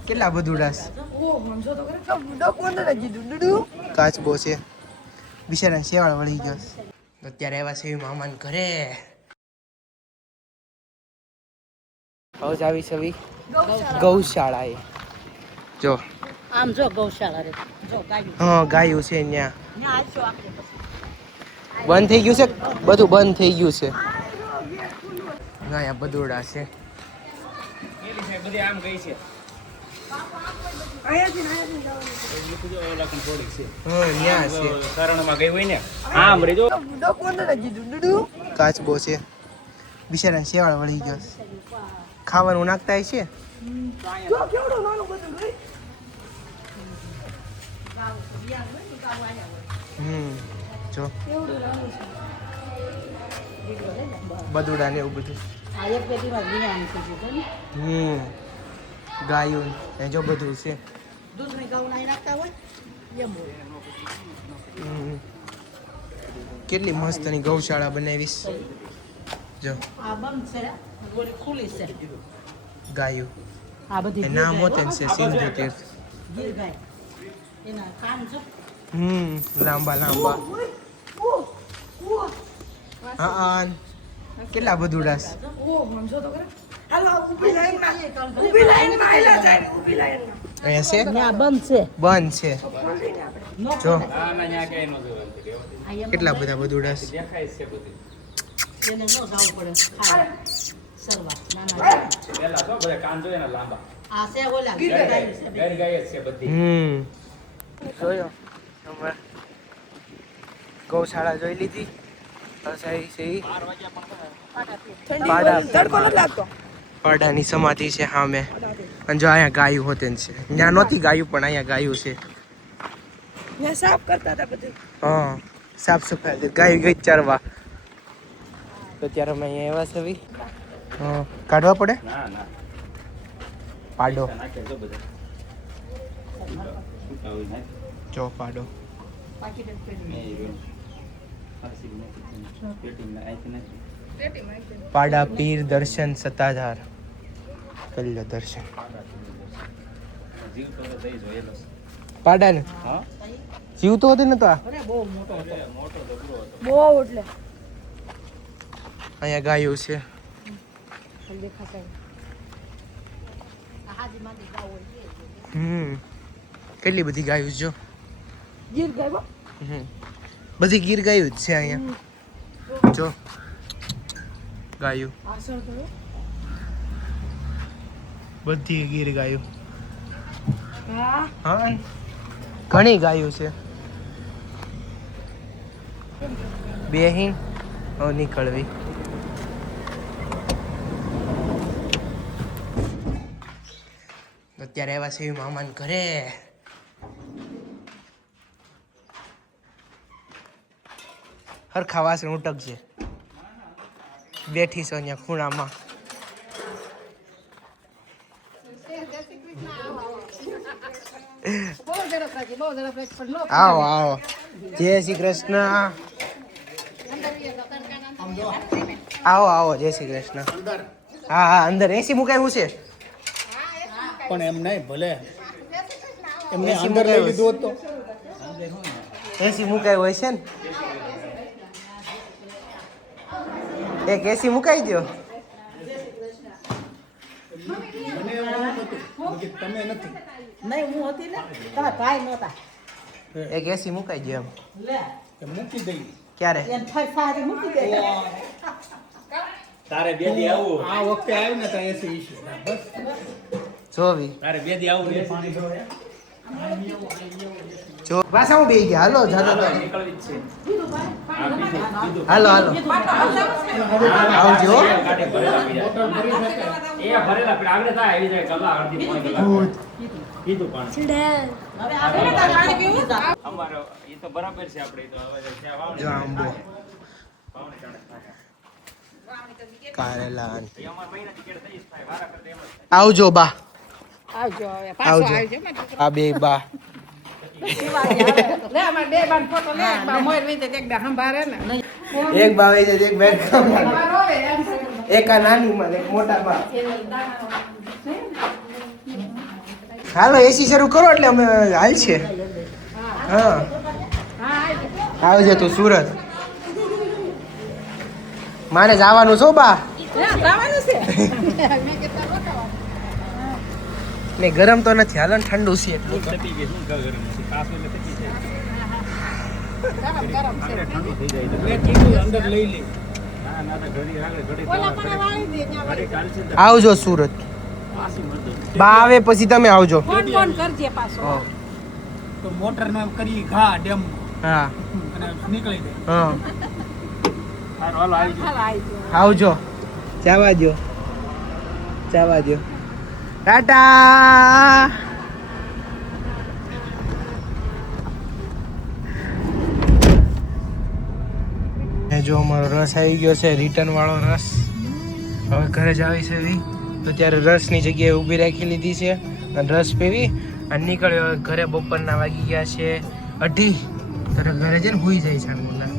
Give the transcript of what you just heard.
કેટલા બધુડાસ કાચબો છે બિચારા શેવાળ વળી ગયો અત્યારે એવા છે મામાન ઘરે હવે આવી છવી ગૌશાળા એ જો આમ જો ગૌશાળા રે જો ગાયું હા ગાયું છે ત્યાં બંધ થઈ ગયું છે બધું બંધ થઈ ગયું છે અહીંયા બધુડા છે બધી આમ ગઈ છે કાચબો છે બિચારા શેવાળ વળી ગયો ખાવાનું નાખતા છે જો બધુડા ને એવું બધું ગાયું એ જો બધું છે કેટલી મસ્ત ની ગૌશાળા બનાવીશ જો ગાયું નામ હોતે છે સિંધુ તીર્થ લાંબા લાંબા હા કેટલા બધુડાસ બંધ છે જો કેટલા બધા બધુડાસ ગૌશાળા જોઈ લીધી પાડાની સમાધિ છે સામે અને જો અહીંયા ગાયું હોતે છે ત્યાં નહોતી ગાયું પણ અહીંયા ગાયું છે સાફ કરતા હતા બધું હા સાફ સફાઈ ગાયું ગઈ ચારવા તો ત્યારે અમે અહીંયા એવા છે હા કાઢવા પડે પાડો જો પાડો પાડા પીર દર્શન સતાધાર કરી લો દર્શન પાડા ને જીવતો હતો ને તો અહીંયા ગાયું છે કેટલી બધી ગાયું જો ગીર ગાયું બધી ગીર ગાયું જ છે અહીંયા જો ગાયું બધી ગીર ગાયું હા ઘણી ગાયું છે બેહીન નીકળવી અત્યારે એવા છે મામાન ઘરે હરખા વાસણ ઉટકશે બેઠી છો અહીંયા ખૂણામાં આવો આવો જય શ્રી કૃષ્ણ આવો આવો જય શ્રી કૃષ્ણ હા હા અંદર એસી મુકાયું છે પણ એમ નહીં ભલે એમને અંદર લઈ લીધું તો એસી મુકાયું હોય છે ને એક એસી મુકાઈ દો તમે નથી નહીં હું હતી ને તારા ભાઈ નહોતા એક એસી મુકાઈ દો એમ મૂકી દઈ ક્યારે એમ ફારી મૂકી દે તારે બે દી આવું આ વખતે આવ્યું ને તારે એસી ઈશ્યુ બસ જોવી તારે બે દી આવું ને પાણી જો પાછા હું બેહી ગયા હાલો જાતો નીકળવી જ છે હાલો હાલો આવજો એ ભરેલા પણ આગળ થાય આવી જાય કલા અડધી પોણી કલાક કીધું પાણી હવે આપણે પાણી પીવું અમારો એ તો બરાબર છે આપણે તો હવે ત્યાં વાવણી જો આંબો વાવણી ટાણે થાય કારેલા એ અમાર મહિનાથી કેડ થઈ જ થાય વારા કરતે એમ જ થાય આવજો બા આવજો હવે પાછો આવજો આવજો આ બે બા લે અમાર બે બાન ફોટો લે બા મોય રીતે એક દા સંભારે ને એક બા હોય છે એક બેગ એક આ નાની માં એક મોટા બા હાલો એસી શરૂ કરો એટલે અમે હાલ છે હા આવજે તું સુરત મારે જવાનું છો બા ને ગરમ તો નથી હાલો ને ઠંડુ છે એટલું તો. અંદર લઈ લે. આવજો સુરત બા આવે પછી તમે આવજો ફોન કરજે પાછો હા. તો મોટર ને કરી ઘા ડેમ હા અને નીકળી જાય. હા હાલો આવી હાલ આવી આવજો જવા દો ટાટા જો અમારો રસ આવી ગયો છે રિટર્ન વાળો રસ હવે ઘરે જ આવી છે એવી તો ત્યારે રસની જગ્યાએ ઊભી રાખી લીધી છે અને રસ પીવી અને નીકળ્યો હવે ઘરે બપોરના વાગી ગયા છે 2:30 ત્યારે ઘરે જઈને સૂઈ જાય છે બોલા